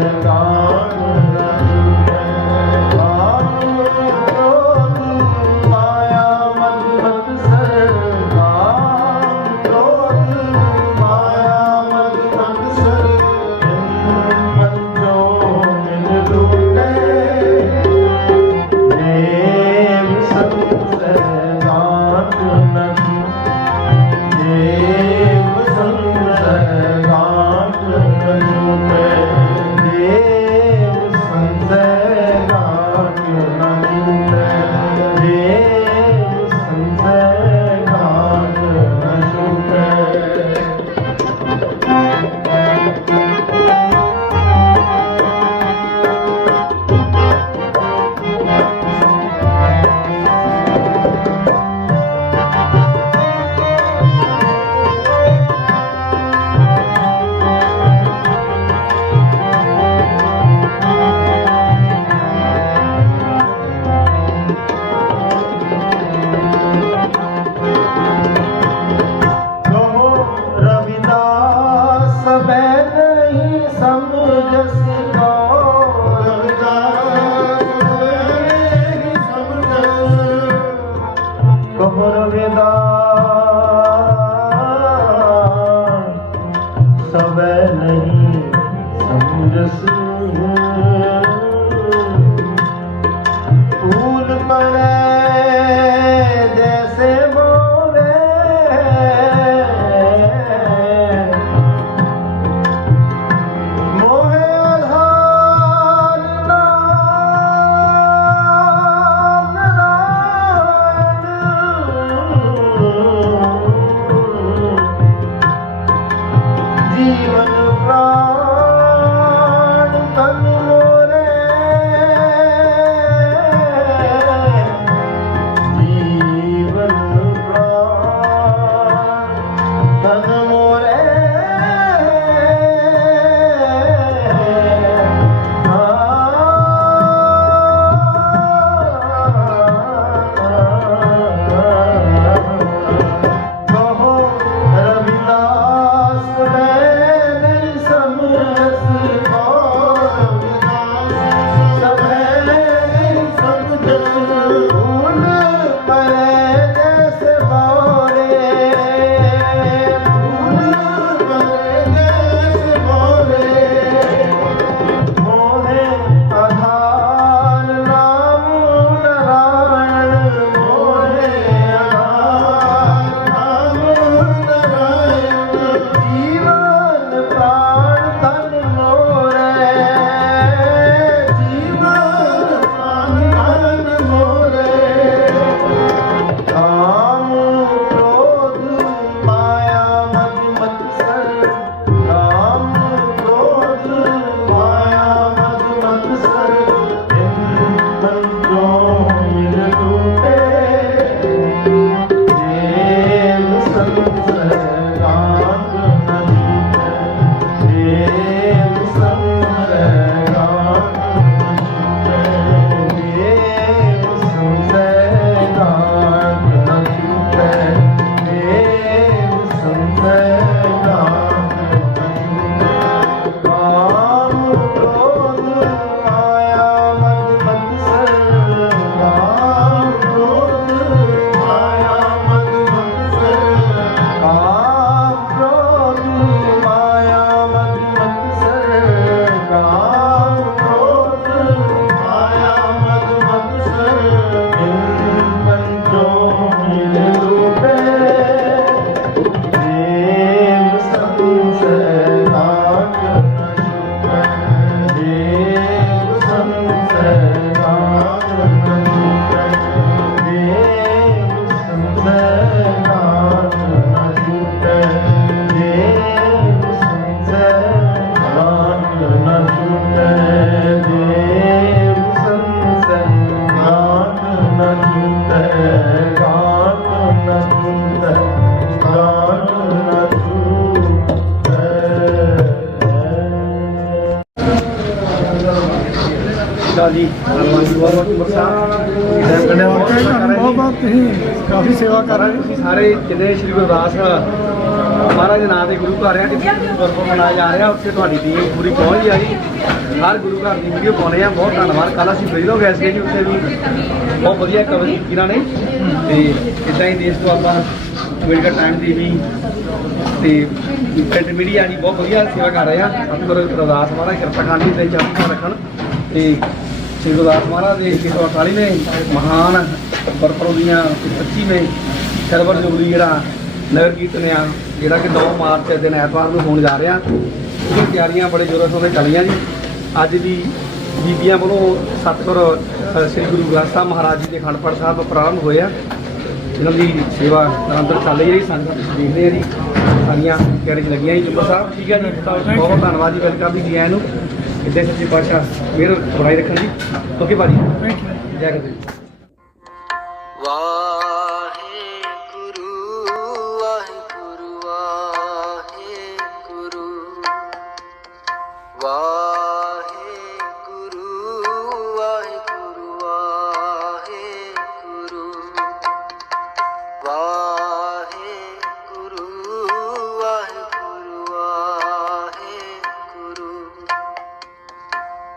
God. नहीं ਬਹੁਤ ਬਹੁਤ ਤੁਸੀਂ ਕਾਫੀ ਸੇਵਾ ਕਰ ਰਹੇ ਤੁਸੀਂ ਸਾਰੇ ਜਿੰਨੇ ਸ਼੍ਰੀ ਗੁਰਦਾਸ ਮਹਾਰਾਜ ਨਾਂ ਦੇ ਗੁਰੂ ਘਰ ਆ, ਜਿੱਥੇ ਗੁਰਪੁਰਬ ਮਨਾਇਆ ਜਾ ਰਿਹਾ, ਉੱਥੇ ਤੁਹਾਡੀ ਟੀਮ ਪੂਰੀ ਪਹੁੰਚ ਆ ਜੀ। ਹਰ ਗੁਰੂ ਘਰ ਦੀ ਵੀਡੀਓ ਪਾਉਣੇ ਆ, ਬਹੁਤ ਧੰਨਵਾਦ। ਕੱਲ ਅਸੀਂ ਫਰੀਦ ਹੋ ਗਏ ਸੀ ਜੀ, ਉੱਥੇ ਵੀ ਬਹੁਤ ਵਧੀਆ ਕਵਰ ਕੀਤੀ ਇਹਨਾਂ ਨੇ। ਤੇ ਇਦਾਂ ਹੀ ਦੇਸ਼ ਤੋਂ ਆਪਾਂ ਅਮਰੀਕਾ ਟਾਈਮ ਦੀ ਵੀ ਤੇ ਪ੍ਰਿੰਟ ਮੀਡੀਆ ਦੀ ਬਹੁਤ ਵਧੀਆ ਸੇਵਾ ਕਰ ਰਹੇ ਆ। ਅੰਦਰ ਰਦਾਸ ਮਹਾਰਾਜ ਕਿਰਪਾ ਖਾਨੀ ਤੇ ਚੜ੍ਹਦੀ ਰੱਖਣ। ਤੇ ਸ੍ਰੀ ਗੁਰਦਾਸ ਮਹਾਰਾਜ ਦੇ 148ਵੇਂ ਮਹਾਨ ਗੁਰਪੁਰਬ ਦੀਆਂ 25ਵੇਂ ਸਰਵਰ ਜੁਬਲੀ ਜਿਹੜਾ ਨਗਰ ਕੀਰਤਨ ਆ ਜਿਹੜਾ ਕਿ 9 ਮਾਰਚ ਦੇ ਦਿਨ ਐਤਵਾਰ ਨੂੰ ਹੋਣ ਜਾ ਰਿਹਾ। ਉਹਦੀਆਂ ਤਿਆਰੀਆਂ ਬੜੇ ਜ਼ੋਰਾਂ ਸ਼ੋਰਾਂ ਨਾਲ ਚੱਲੀਆਂ ਜੀ। ਅੱਜ ਦੀ ਬੀਬੀਆਂ ਵੱਲੋਂ ਸਤਿਗੁਰ ਅ, ਸ੍ਰੀ ਗੁਰੂ ਗ੍ਰੰਥ ਸਾਹਿਬ ਮਹਾਰਾਜ ਜੀ ਦੇ ਅਖੰਡ ਪਾਠ ਸਾਹਿਬ ਪ੍ਰਾਰੰਭ ਹੋਏ ਆ। ਇਹਨਾਂ ਦੀ ਸੇਵਾ ਨਿਰੰਤਰ ਚੱਲ ਰਹੀ ਹੈ ਜੀ ਸੰਗਤ ਤੁਸੀਂ ਦੇਖਦੇ ਆ ਜੀ। ਸਾਰੀਆਂ ਤਿਆਰੀਆਂ ਲੱਗੀਆਂ ਜੀ ਜੁਮਾ ਸਾਹਿਬ। ਠੀਕ ਹੈ ਜੀ ਬਹੁਤ ਬਹੁਤ ਧੰਨਵਾਦ ਜੀ ਵੈਲਕਮ ਵੀ ਜੀ ਆਇਆਂ ਨੂੰ। ਇੱਥੇ ਸੱਚੇ ਪਾਤਸ਼ਾਹ ਮੇਰੇ ਬਣਾਈ ਰੱਖਣ ਦੀ ਓਕੇ ਭਾਜੀ ਥੈਂਕ ਯੂ ਜੈ ਗੁਰੂ